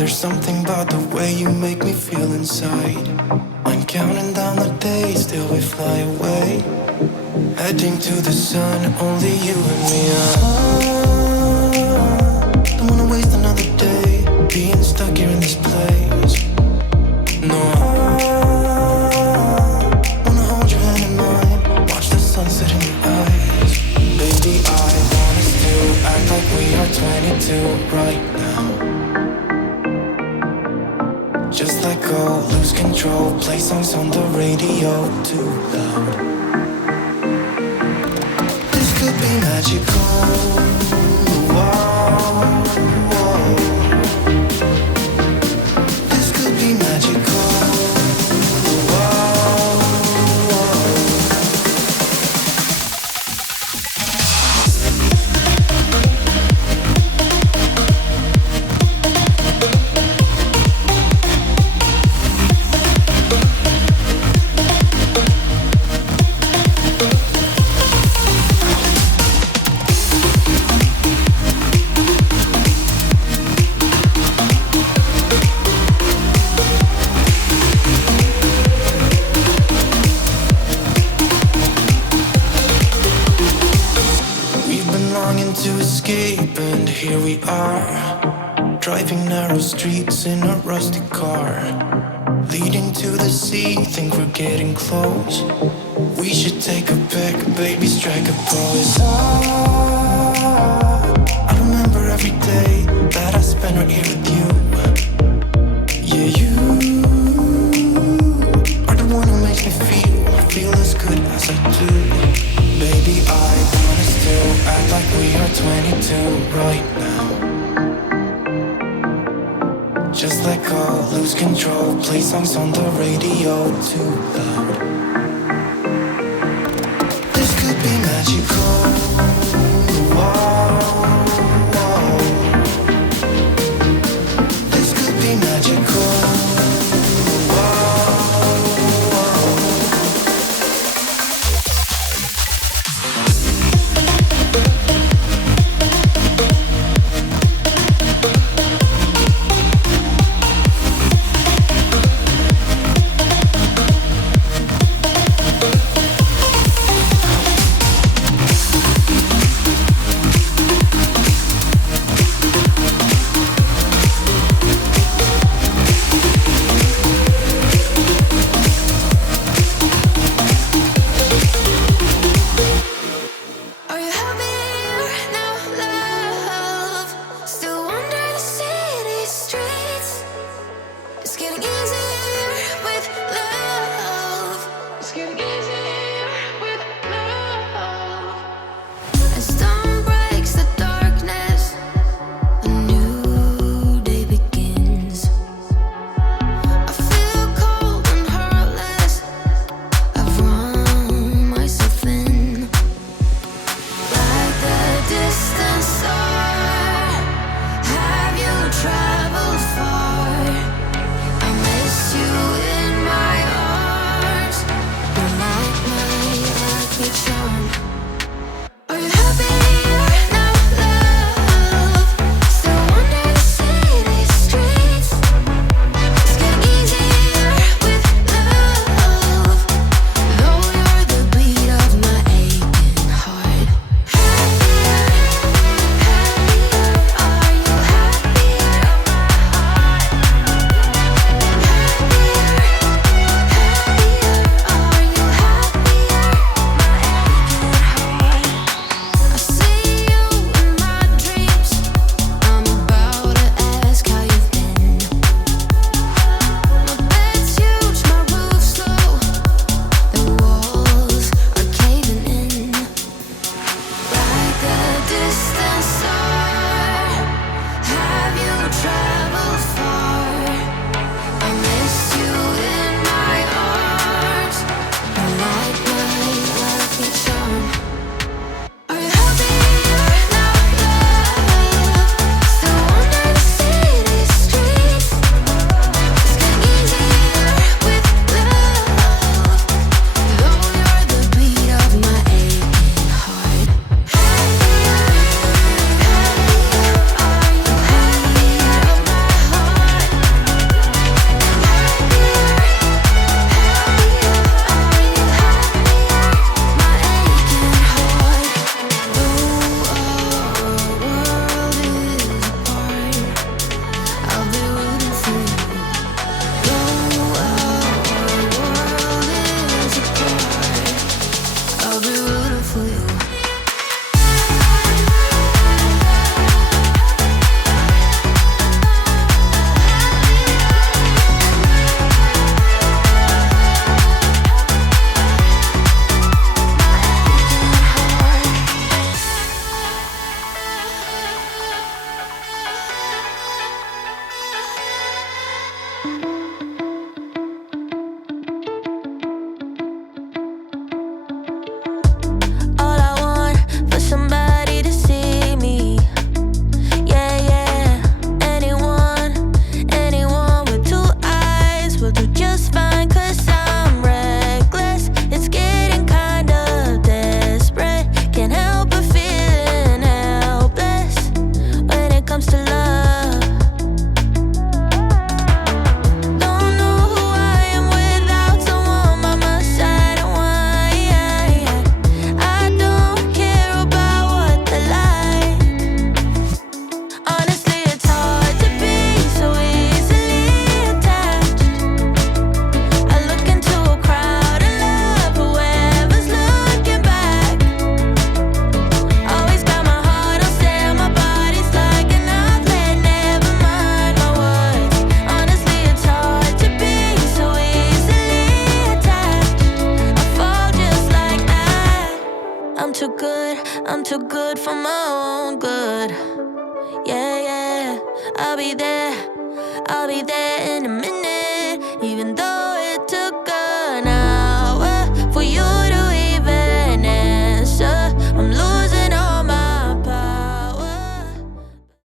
There's something about the way you make me feel inside. I'm counting down the days till we fly away, heading to the sun, only you and me. Don't wanna waste another day being stuck here in this place. No, I wanna hold your hand in mine, watch the sunset in your eyes. Baby, I want us to act like we are 22 right now. Just let go, lose control, play songs on the radio too loud. This could be magical. Whoa, whoa. This could be magical. Whoa, whoa. To escape, and here we are, driving narrow streets in a rusty car, leading to the sea. Think we're getting close. We should take a pic, baby, strike a pose. I remember every day that I spent right here with you. Yeah, you are the one who makes me feel as good as I do. Baby, I want us to act like we are 22 right now. Just let go, lose control, play songs on the radio too loud. This could be magical. Whoa, whoa. This could be magical. good. I'm too good for my own good. Yeah, yeah, I'll be there in a minute. Even though